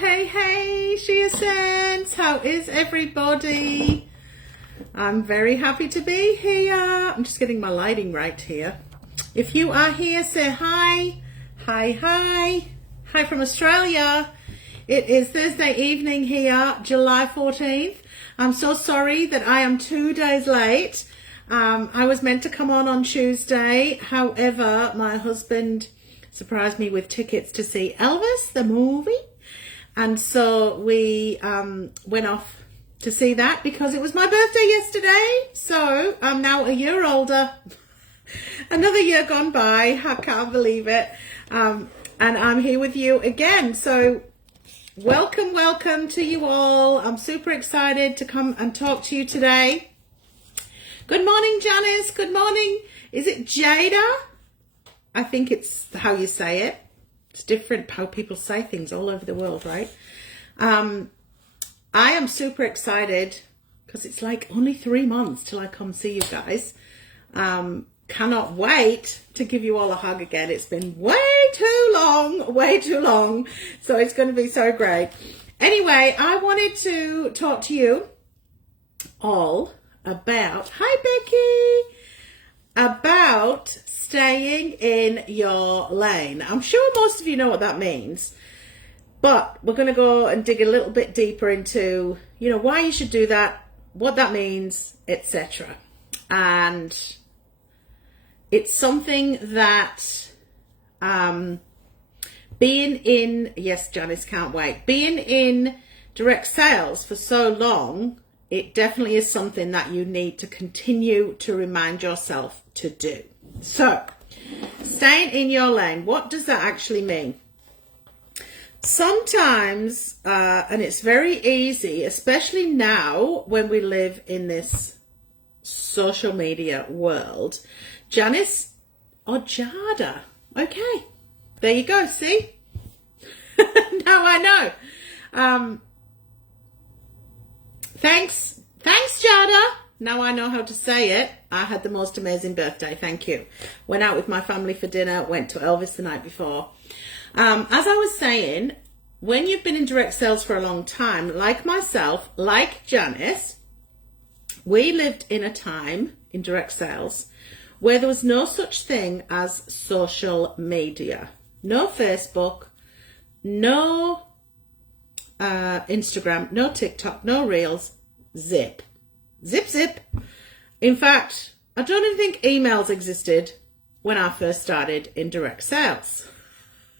Hey, Shea Sense, how is everybody? I'm very happy to be here. I'm just getting my lighting right here. If you are here, say hi. Hi from Australia. It is Thursday evening here, July 14th. I'm so sorry that I am 2 days late. I was meant to come on Tuesday. However, my husband surprised me with tickets to see Elvis, the movie. And so we went off to see that because it was my birthday yesterday. So I'm now a year older. Another year gone by. I can't believe it. And I'm here with you again. So welcome to you all. I'm super excited to come and talk to you today. Good morning, Janice. Good morning. Is it Jada? I think it's how you say it. It's different how people say things all over the world, right? I am super excited because it's like only 3 months till I come see you guys. Cannot wait to give you all a hug again. It's been way too long. So it's going to be so great. Anyway, I wanted to talk to you all about, hi Becky, about staying in your lane. I'm sure most of you know what that means, but we're going to go and dig a little bit deeper into, why you should do that, what that means, etc. And it's something that being in direct sales for so long, it definitely is something that you need to continue to remind yourself to do. So, staying in your lane, what does that actually mean? Sometimes, and it's very easy, especially now when we live in this social media world. Janice or Jada. Okay, there you go, see? Now I know. Thanks Jada. Now I know how to say it. I had the most amazing birthday. Thank you. Went out with my family for dinner. Went to Elvis the night before. As I was saying, when you've been in direct sales for a long time, like myself, like Janice, we lived in a time in direct sales where there was no such thing as social media. No Facebook, no Instagram, no TikTok, no Reels, zip. In fact, I don't even think emails existed when I first started in direct sales.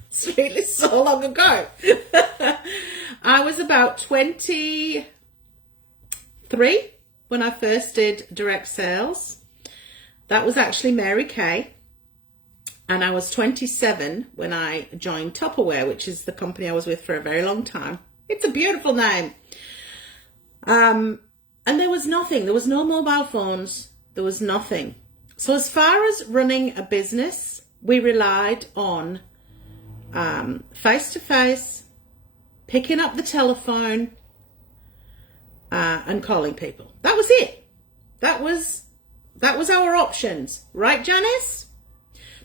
It's really so long ago. I was about 23 when I first did direct sales. That was actually Mary Kay. And I was 27 when I joined Tupperware, which is the company I was with for a very long time. It's a beautiful name. And there was nothing. There was no mobile phones. There was nothing. So as far as running a business, we relied on face-to-face, picking up the telephone, and calling people. That was it. That was our options. Right, Janice?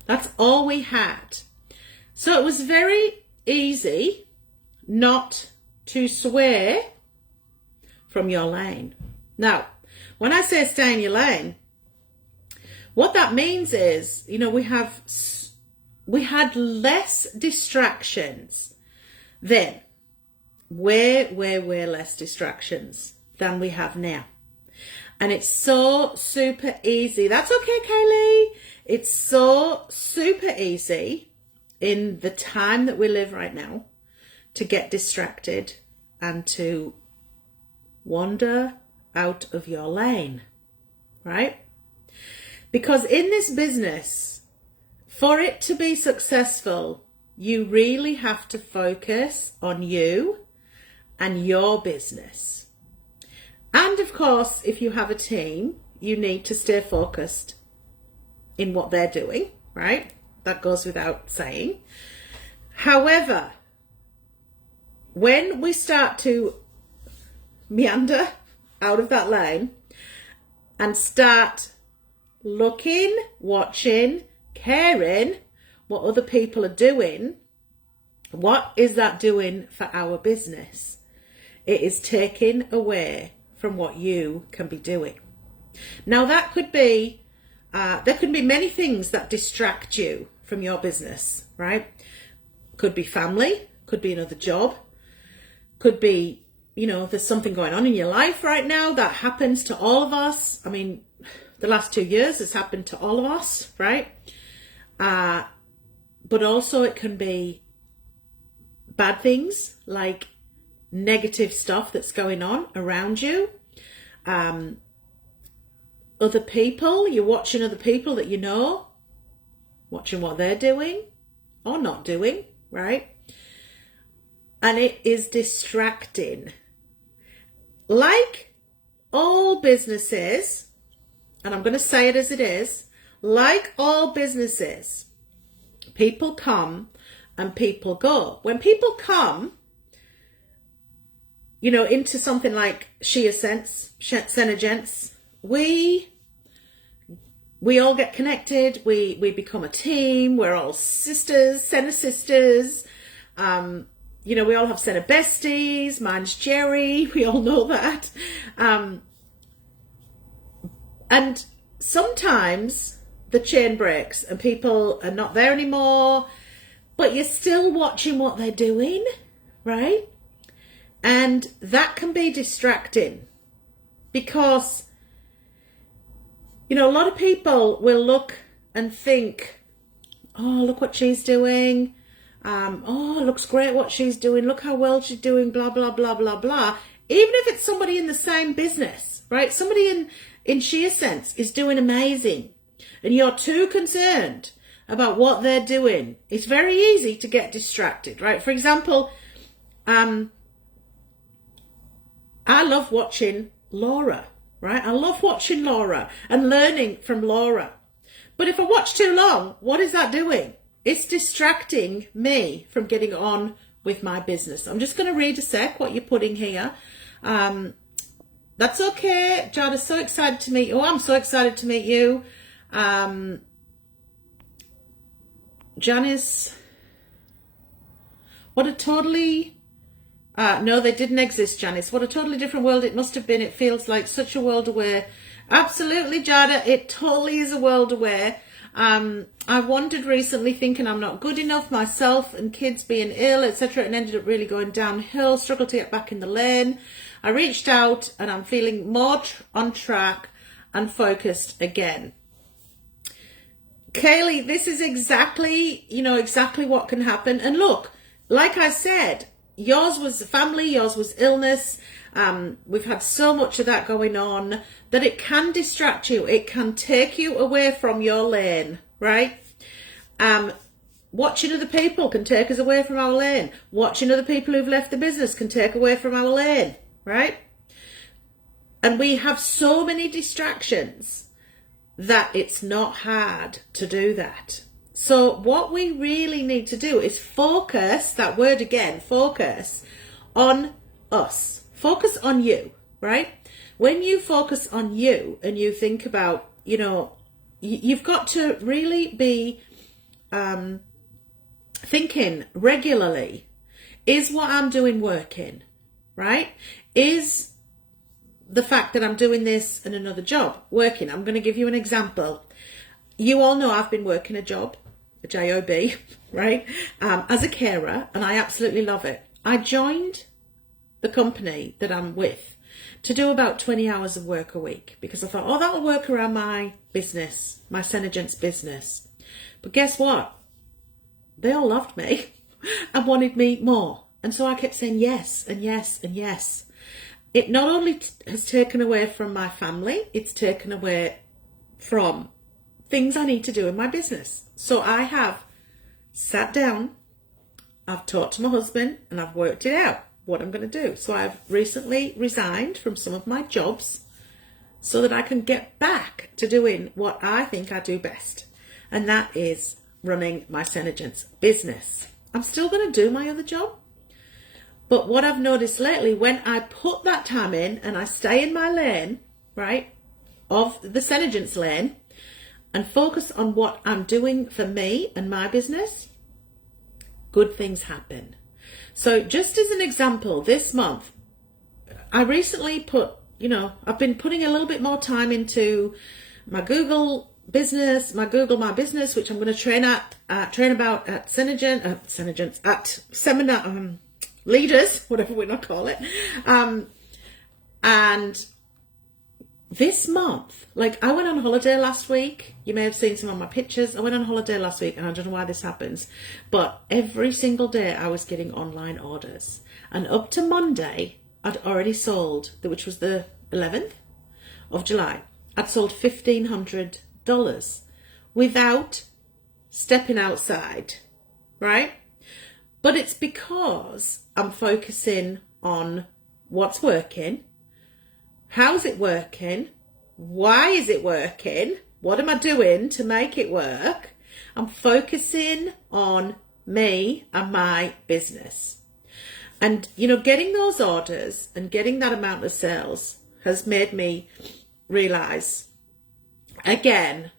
That's all we had. So it was very easy not to swear from your lane. Now, when I say stay in your lane, what that means is, we had less distractions then. Way less distractions than we have now. And it's so super easy. That's okay, Kaylee. It's so super easy in the time that we live right now to get distracted and to wander out of your lane, right? Because in this business, for it to be successful, you really have to focus on you and your business. And of course, if you have a team, you need to stay focused in what they're doing, right? That goes without saying. However, when we start to meander out of that lane and start looking, watching, caring what other people are doing, What is that doing for our business? It is taking away from what you can be doing. Now that could be, there could be many things that distract you from your business, right? Could be family, could be another job, could be, there's something going on in your life right now that happens to all of us. I mean, the last 2 years has happened to all of us, right? But also it can be bad things like negative stuff that's going on around you. Other people, you're watching other people that you know, watching what they're doing or not doing, right? And it is distracting. Like all businesses, and I'm going to say it as it is, like all businesses, people come and people go. When people come, into something like SenerGents, we all get connected. We become a team. We're all sisters, Senna sisters. We all have Senna besties. Mine's Jerry. We all know that. And sometimes the chain breaks and people are not there anymore, but you're still watching what they're doing, right? And that can be distracting because, a lot of people will look and think, oh, look what she's doing. Oh, it looks great what she's doing. Look how well she's doing, blah, blah, blah, blah, blah. Even if it's somebody in the same business, right? Somebody in SheerSense is doing amazing and you're too concerned about what they're doing. It's very easy to get distracted, right? For example, I love watching Laura, right? I love watching Laura and learning from Laura. But if I watch too long, what is that doing? It's distracting me from getting on with my business. I'm just going to read a sec what you're putting here. That's okay. Jada's so excited to meet you. Oh, I'm so excited to meet you. Janice, what a totally... no, they didn't exist, Janice. What a totally different world it must have been. It feels like such a world away. Absolutely, Jada. It totally is a world away. I wandered recently thinking I'm not good enough, myself and kids being ill, etc., and ended up really going downhill, struggled to get back in the lane. I reached out and I'm feeling more on track and focused again. Kaylee, this is exactly, exactly what can happen. And look, like I said, yours was family, yours was illness. We've had so much of that going on that it can distract you. It can take you away from your lane, right? Watching other people can take us away from our lane. Watching other people who've left the business can take away from our lane, right? And we have so many distractions that it's not hard to do that. So what we really need to do is focus, that word again, focus on us. Focus on you, right? When you focus on you and you think about, you've got to really be thinking regularly, is what I'm doing working, right? Is the fact that I'm doing this and another job working? I'm going to give you an example. You all know I've been working a job, a job, right, as a carer, and I absolutely love it. I joined the company that I'm with to do about 20 hours of work a week because I thought, oh, that'll work around my business, my SenerGents business. But guess what? They all loved me and wanted me more. And so I kept saying yes and yes and yes. It not only has taken away from my family, it's taken away from things I need to do in my business. So I have sat down, I've talked to my husband, and I've worked it out, what I'm going to do. So I've recently resigned from some of my jobs so that I can get back to doing what I think I do best. And that is running my SenerGents business. I'm still going to do my other job. But what I've noticed lately, when I put that time in and I stay in my lane, right, of the SenerGents lane, and focus on what I'm doing for me and my business, good things happen. So just as an example, this month, I recently I've been putting a little bit more time into my Google business, my business, which I'm going to train about at Synergence, at seminar leaders, whatever we want to call it. And this month, like, I went on holiday last week. You may have seen some of my pictures. I went on holiday last week, and I don't know why this happens, but every single day I was getting online orders. And up to Monday, I'd already sold, which was the 11th of July, I'd sold $1,500 without stepping outside, right? But it's because I'm focusing on what's working, how's it working, why is it working, what am I doing to make it work? I'm focusing on me and my business. And, getting those orders and getting that amount of sales has made me realize, again,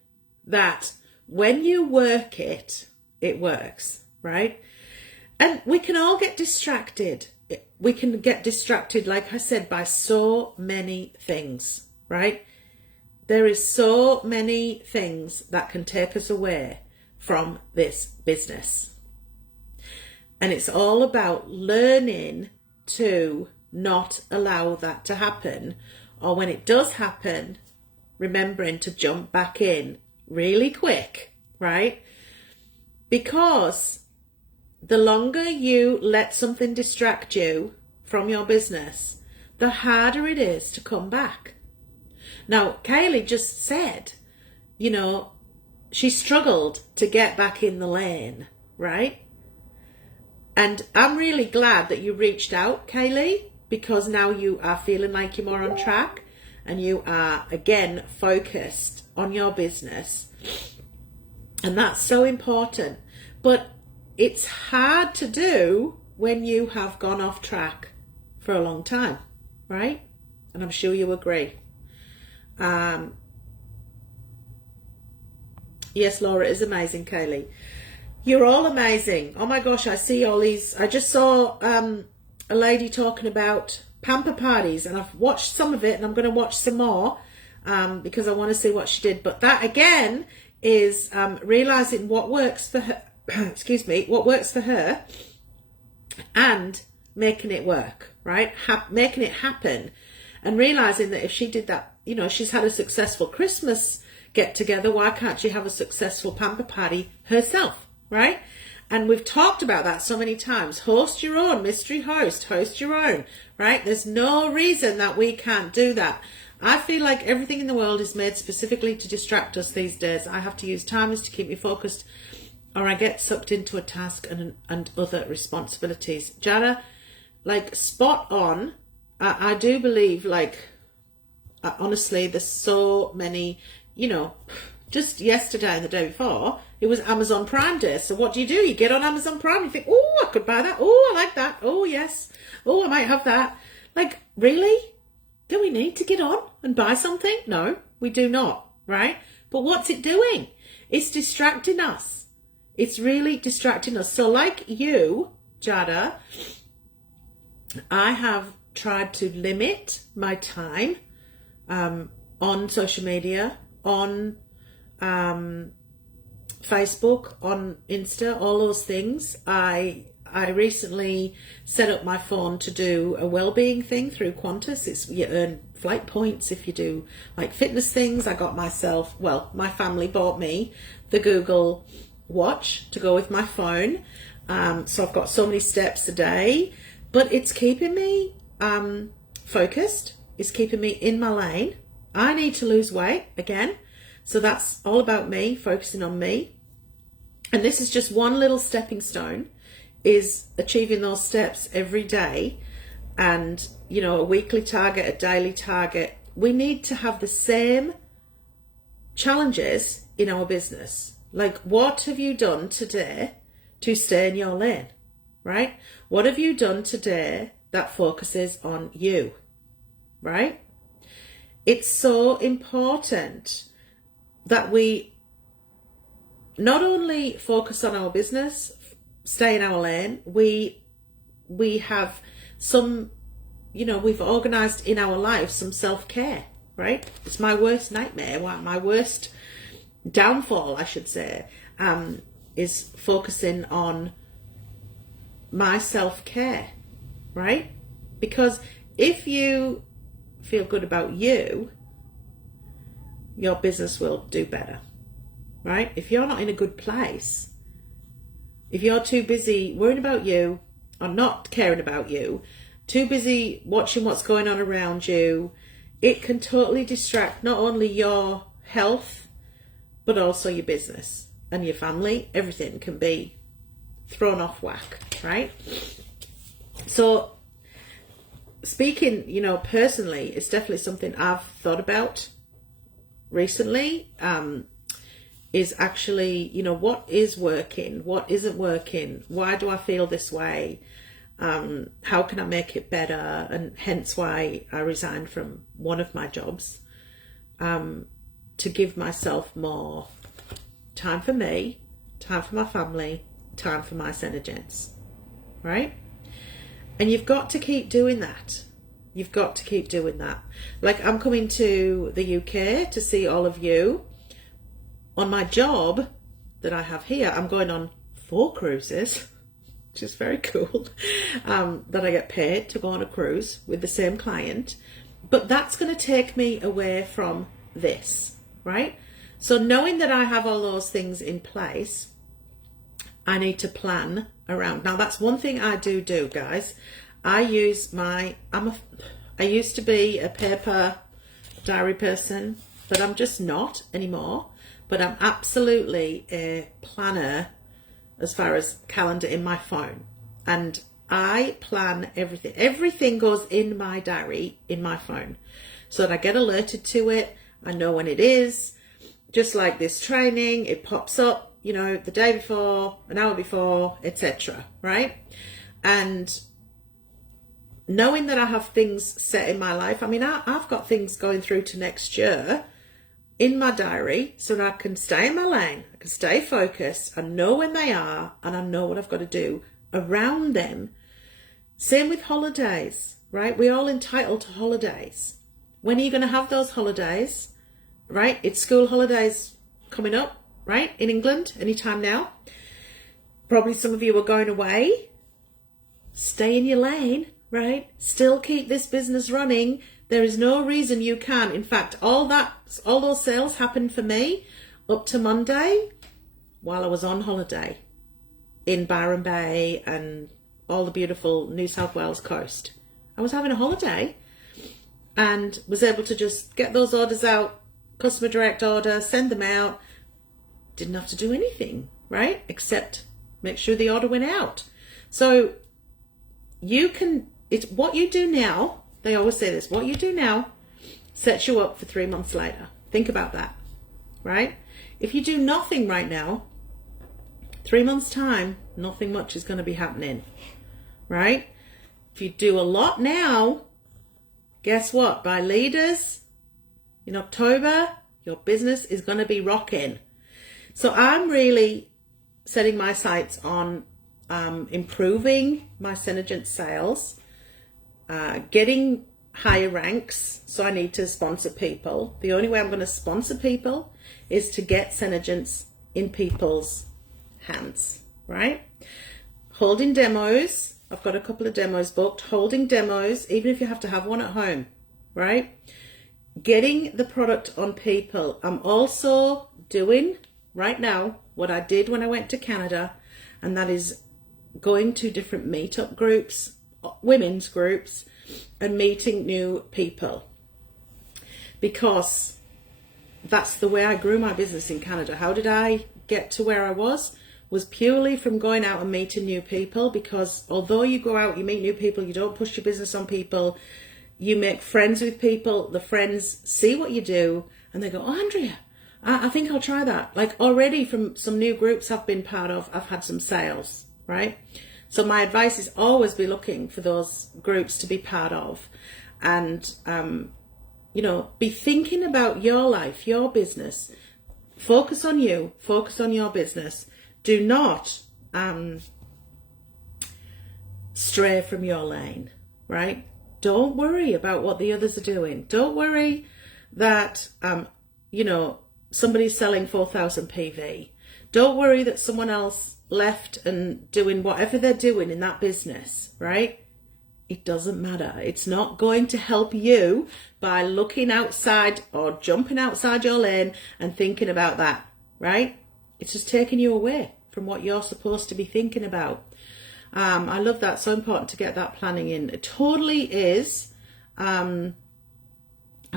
that when you work it, it works, right? And we can all get distracted. We can get distracted, like I said, by so many things, right? There is so many things that can take us away from this business. And it's all about learning to not allow that to happen. Or when it does happen, remembering to jump back in really quick, right? Because the longer you let something distract you from your business, the harder it is to come back. Now, Kaylee just said, she struggled to get back in the lane, right? And I'm really glad that you reached out, Kaylee, because now you are feeling like you're more on track and you are, again, focused on your business. And that's so important. But it's hard to do when you have gone off track for a long time, right? And I'm sure you agree. Yes, Laura, it is amazing, Kaylee. You're all amazing. Oh my gosh, I see all these. I just saw a lady talking about pamper parties, and I've watched some of it, and I'm going to watch some more because I want to see what she did. But that, again, is realizing what works for her. Excuse me, what works for her, and making it work, right? Making it happen, and realizing that if she did that, she's had a successful Christmas get together. Why can't she have a successful pamper party herself? Right? And we've talked about that so many times. Host your own, mystery host your own, right? There's no reason that we can't do that. I feel like everything in the world is made specifically to distract us these days. I have to use timers to keep me focused, or I get sucked into a task and other responsibilities. Jada, like, spot on. I do believe, like, honestly, there's so many, just yesterday and the day before, it was Amazon Prime Day. So what do? You get on Amazon Prime and you think, oh, I could buy that. Oh, I like that. Oh, yes. Oh, I might have that. Like, really? Do we need to get on and buy something? No, we do not, right? But what's it doing? It's distracting us. It's really distracting us. So like you, Jada, I have tried to limit my time on social media, on Facebook, on Insta, all those things. I recently set up my phone to do a well-being thing through Qantas. You earn flight points if you do like fitness things. I got myself, my family bought me the Google Watch to go with my phone. So I've got so many steps a day, but it's keeping me focused. It's keeping me in my lane. I need to lose weight again. So that's all about me, focusing on me. And this is just one little stepping stone, is achieving those steps every day. And, a weekly target, a daily target. We need to have the same challenges in our business. Like, what have you done today to stay in your lane, right? What have you done today that focuses on you, right? It's so important that we not only focus on our business, stay in our lane. We have some, we've organized in our life some self-care, right? It's my worst nightmare, my worst downfall, I should say, is focusing on my self-care, right? Because if you feel good about you, your business will do better, right? If you're not in a good place, if you're too busy worrying about you or not caring about you, too busy watching what's going on around you, it can totally distract not only your health, but also your business and your family. Everything can be thrown off whack, right? So speaking, personally, it's definitely something I've thought about recently, is actually, what is working, what isn't working, why do I feel this way, how can I make it better, and hence why I resigned from one of my jobs, to give myself more time for me, time for my family, time for my Senegence, right? And you've got to keep doing that. You've got to keep doing that. Like, I'm coming to the UK to see all of you. On my job that I have here, I'm going on 4 cruises, which is very cool, that I get paid to go on a cruise with the same client. But that's going to take me away from this, right? So knowing that I have all those things in place, I need to plan around. Now, that's one thing I do, guys. I used to be a paper diary person, but I'm just not anymore. But I'm absolutely a planner as far as calendar in my phone. And I plan everything. Everything goes in my diary in my phone, so that I get alerted to it. I know when it is. Just like this training, it pops up, the day before, an hour before, etc. Right? And knowing that I have things set in my life, I've got things going through to next year in my diary so that I can stay in my lane, I can stay focused, I know when they are, and I know what I've got to do around them. Same with holidays, right? We're all entitled to holidays. When are you going to have those holidays, right? It's school holidays coming up, right? In England, anytime now. Probably some of you are going away. Stay in your lane, right? Still keep this business running. There is no reason you can. In fact, all those sales happened for me up to Monday while I was on holiday in Byron Bay and all the beautiful New South Wales coast. I was having a holiday and was able to just get those orders out, customer direct order, send them out. Didn't have to do anything, right? Except make sure the order went out. So it's what you do now. They always say this, what you do now sets you up for 3 months later. Think about that, right? If you do nothing right now, 3 months time, nothing much is going to be happening, right? If you do a lot now, guess what? By leaders, in October, your business is going to be rocking. So I'm really setting my sights on improving my Senegence sales, getting higher ranks. So I need to sponsor people. The only way I'm going to sponsor people is to get Senegence in people's hands, right? Holding demos. I've got a couple of demos booked. Holding demos, even if you have to have one at home, right? Getting the product on people. I'm also doing right now what I did when I went to Canada, and that is going to different meetup groups, women's groups, and meeting new people, because that's the way I grew my business in Canada. How did I get to where I was purely from going out and meeting new people, because although you go out, you meet new people, you don't push your business on people, you make friends with people, the friends see what you do and they go, oh, Andrea, I think I'll try that. Like already from some new groups I've been part of, I've had some sales, right? So my advice is always be looking for those groups to be part of, and, be thinking about your life, your business. Focus on you, focus on your business. Do not stray from your lane, right? Don't worry about what the others are doing. Don't worry that, somebody's selling 4,000 PV. Don't worry that someone else left and doing whatever they're doing in that business, right? It doesn't matter. It's not going to help you by looking outside or jumping outside your lane and thinking about that, right? It's just taking you away from what you're supposed to be thinking about. I love that. So important to get that planning in. It totally is. I've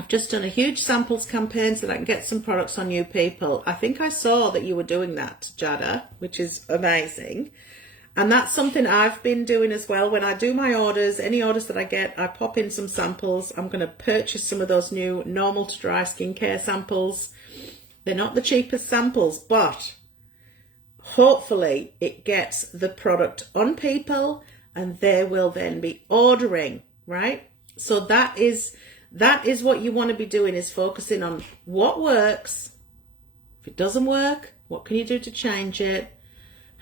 just done a huge samples campaign so that I can get some products on you people. I think I saw that you were doing that, Jada, which is amazing. And that's something I've been doing as well. When I do my orders, any orders that I get, I pop in some samples. I'm going to purchase some of those new normal to dry skincare samples. They're not the cheapest samples, but hopefully it gets the product on people and they will then be ordering, right? So that is what you want to be doing, is focusing on what works. If it doesn't work, what can you do to change it?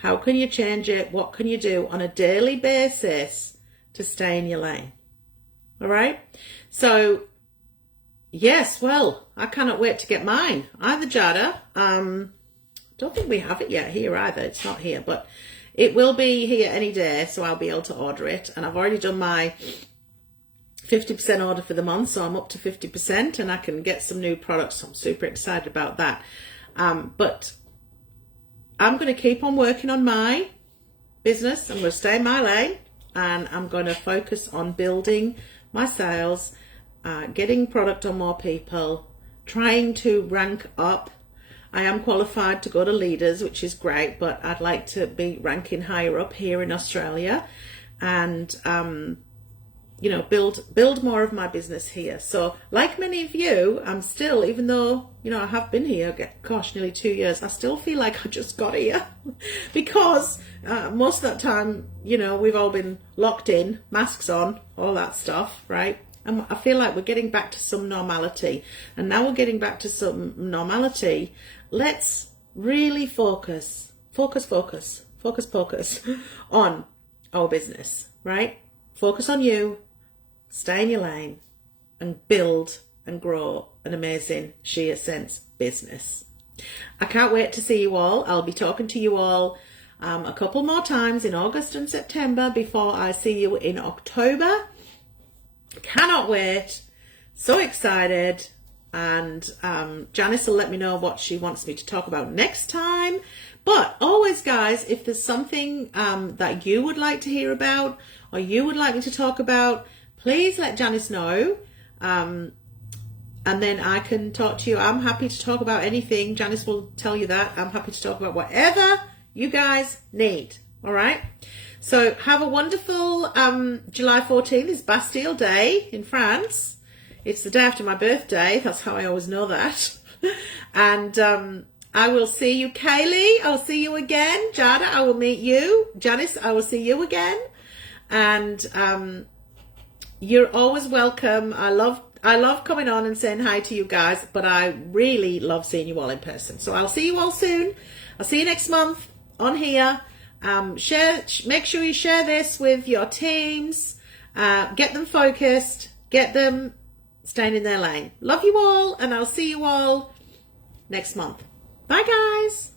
How can you change it? What can you do on a daily basis to stay in your lane? All right. So yes, well, I cannot wait to get mine. Either, Jada. Don't think we have it yet here either. It's not here, but it will be here any day, so I'll be able to order it. And I've already done my 50% order for the month, so I'm up to 50% and I can get some new products. So I'm super excited about that. But I'm going to keep on working on my business. I'm going to stay in my lane and I'm going to focus on building my sales, getting product on more people, trying to rank up. I am qualified to go to leaders, which is great, but I'd like to be ranking higher up here in Australia and, build more of my business here. So like many of you, I'm still, even though, I have been here, nearly 2 years, I still feel like I just got here because most of that time, we've all been locked in, masks on, all that stuff, right? And I feel like we're getting back to some normality. And now we're getting back to some normality. Let's really focus on our business, right? Focus on you, stay in your lane, and build and grow an amazing SheEssense business. I can't wait to see you all. I'll be talking to you all a couple more times in August and September before I see you in October. Cannot wait. So excited. And Janice will let me know what she wants me to talk about next time. But always, guys, if there's something that you would like to hear about or you would like me to talk about, please let Janice know. And then I can talk to you. I'm happy to talk about anything. Janice will tell you that. I'm happy to talk about whatever you guys need. All right? So have a wonderful July 14th is Bastille Day in France. It's the day after my birthday. That's how I always know that. And I will see you, Kaylee. I'll see you again. Jada, I will meet you. Janice, I will see you again. And you're always welcome. I love coming on and saying hi to you guys, but I really love seeing you all in person. So I'll see you all soon. I'll see you next month on here. Make sure you share this with your teams. Get them focused. Get them staying in their lane. Love you all, and I'll see you all next month. Bye, guys.